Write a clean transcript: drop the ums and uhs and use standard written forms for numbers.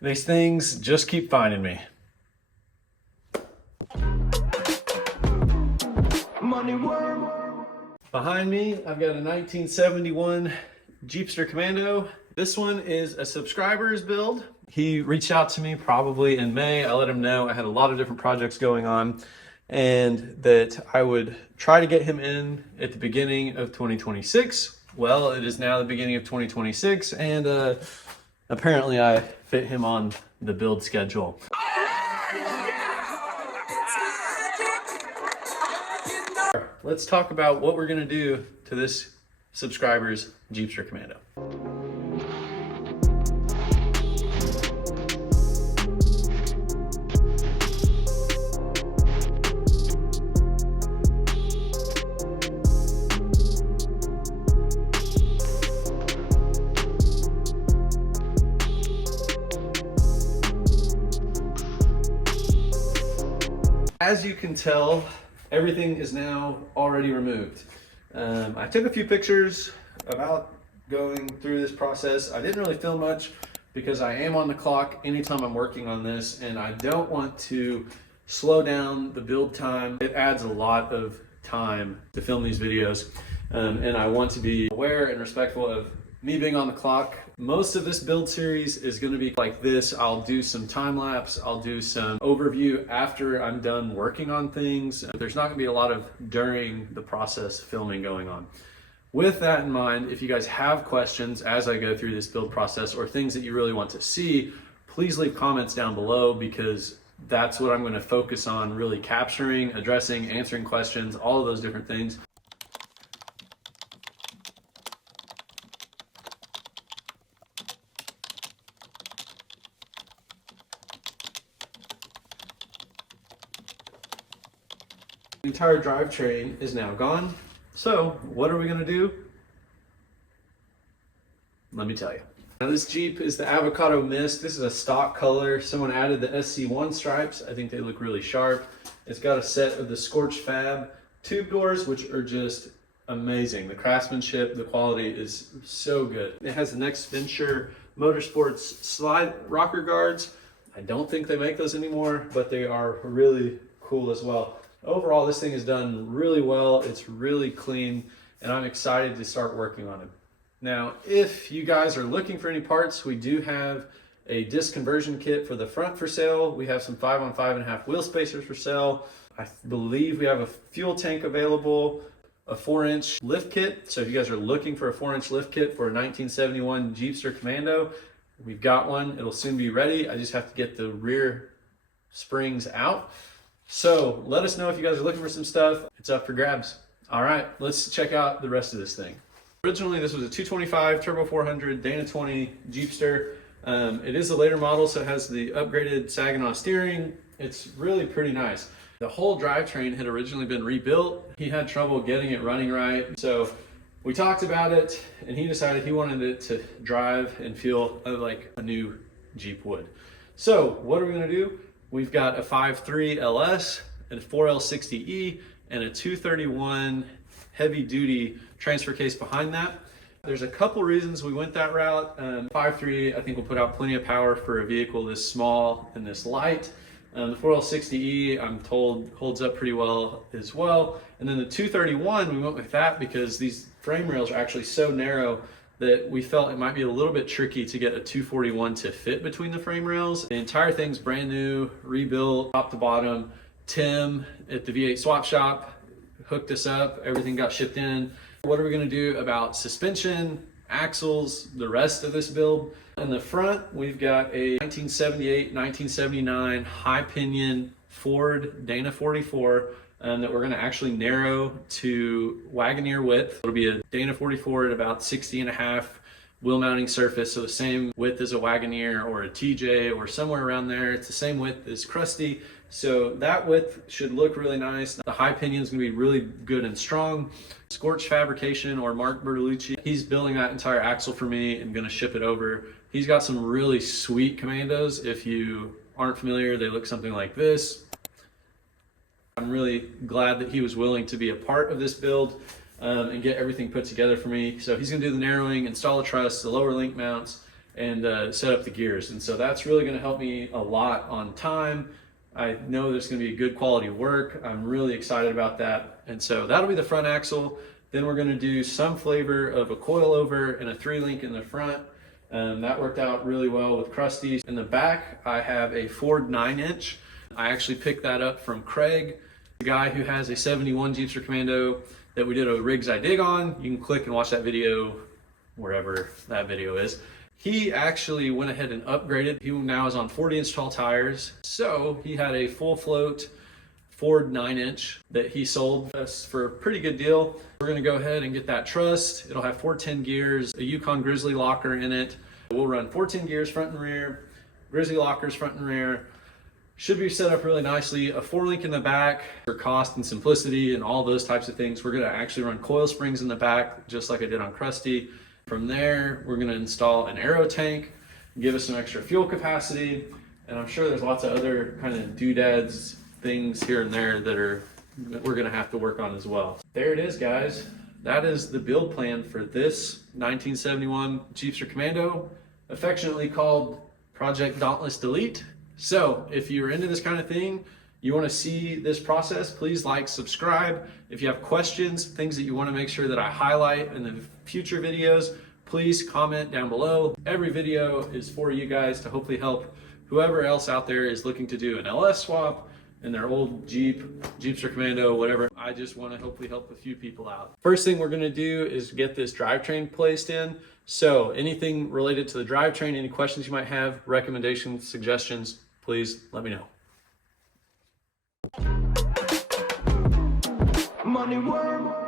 These things just keep finding me. Behind me, I've got a 1971 Jeepster Commando. This one is a subscriber's build. He reached out to me probably in May. I let him know I had a lot of different projects going on and that I would try to get him in at the beginning of 2026. Well, it is now the beginning of 2026 and apparently I fit him on the build schedule. Let's talk about what we're gonna do to this subscriber's Jeepster Commando. As you can tell, everything is now already removed. I took a few pictures about going through this process. I didn't really film much because I am on the clock anytime I'm working on this and I don't want to slow down the build time. It adds a lot of time to film these videos and I want to be aware and respectful of me being on the clock. Most of this build series is going to be like this. I'll do some time lapse, I'll do some overview after I'm done working on things. There's not going to be a lot of during the process filming going on. With that in mind, if you guys have questions as I go through this build process or things that you really want to see, please leave comments down below because that's what I'm going to focus on, really capturing, addressing, answering questions, all of those different things. The entire drivetrain is now gone. So what are we gonna do? Let me tell you. Now this Jeep is the Avocado Mist. This is a stock color. Someone added the SC1 stripes. I think they look really sharp. It's got a set of the Scorched Fab tube doors, which are just amazing. The craftsmanship, the quality is so good. It has the Next Venture Motorsports slide rocker guards. I don't think they make those anymore, but they are really cool as well. Overall, this thing is done really well. It's really clean, and I'm excited to start working on it. Now, if you guys are looking for any parts, we do have a disc conversion kit for the front for sale. We have some 5 on 5.5 wheel spacers for sale. I believe we have a fuel tank available, a 4-inch lift kit. So if you guys are looking for a 4-inch lift kit for a 1971 Jeepster Commando, we've got one. It'll soon be ready. I just have to get the rear springs out. So let us know if you guys are looking for some stuff. It's up for grabs. All right, let's check out the rest of this thing. Originally, this was a 225 Turbo 400 Dana 20 Jeepster. It is a later model, so it has the upgraded Saginaw steering. It's really pretty nice. The whole drivetrain had originally been rebuilt. He had trouble getting it running right. So we talked about it and he decided he wanted it to drive and feel like a new Jeep would. So what are we gonna do? We've got a 5.3 LS, a 4L60E, and a 231 heavy duty transfer case behind that. There's a couple reasons we went that route. 5.3 I think will put out plenty of power for a vehicle this small and this light. The 4L60E I'm told holds up pretty well as well. And then the 231, we went with that because these frame rails are actually so narrow that we felt it might be a little bit tricky to get a 241 to fit between the frame rails. The entire thing's brand new, rebuilt, top to bottom. Tim at the V8 swap shop hooked us up, everything got shipped in. What are we gonna do about suspension, axles, the rest of this build? In the front, we've got a 1978, 1979 High-pinion Ford Dana 44 that we're gonna actually narrow to Wagoneer width. It'll be a Dana 44 at about 60.5 wheel mounting surface, so the same width as a Wagoneer or a TJ or somewhere around there. It's the same width as Krusty, so that width should look really nice. The high pinion is gonna be really good and strong. Scorched Fabrication or Mark Bertolucci, he's building that entire axle for me and gonna ship it over. He's got some really sweet Commandos. If you aren't familiar, they look something like this. I'm really glad that he was willing to be a part of this build and get everything put together for me. So he's gonna do the narrowing, install the truss, the lower link mounts, and set up the gears. And so that's really going to help me a lot on time. I know there's going to be a good quality work. I'm really excited about that. And so that'll be the front axle. Then we're going to do some flavor of a coilover and a 3-link in the front. That worked out really well with Krusty. In the back, I have a Ford 9-inch. I actually picked that up from Craig, the guy who has a 71 Jeepster Commando that we did a Rigs I Dig on. You can click and watch that video wherever that video is. He actually went ahead and upgraded. He now is on 40-inch tall tires. So he had a full float Ford 9-inch that he sold us for a pretty good deal. We're gonna go ahead and get that trussed. It'll have 410 gears, a Yukon Grizzly locker in it. We'll run 410 gears front and rear, Grizzly lockers front and rear. Should be set up really nicely. A 4-link in the back for cost and simplicity and all those types of things. We're gonna actually run coil springs in the back, just like I did on Krusty. From there, we're gonna install an Aero tank, give us some extra fuel capacity, and I'm sure there's lots of other kind of doodads, things here and there that we're gonna have to work on as well. There it is, guys. That is the build plan for this 1971 Jeepster Commando, affectionately called Project Dauntless Delete. So if you're into this kind of thing, you want to see this process, please like, subscribe. If you have questions, things that you want to make sure that I highlight in the future videos, please comment down below. Every video is for you guys to hopefully help whoever else out there is looking to do an LS swap in their old Jeepster Commando, whatever. I just want to hopefully help a few people out. First thing we're going to do is get this drivetrain placed in. So anything related to the drivetrain, any questions you might have, recommendations, suggestions, please let me know. Money worm.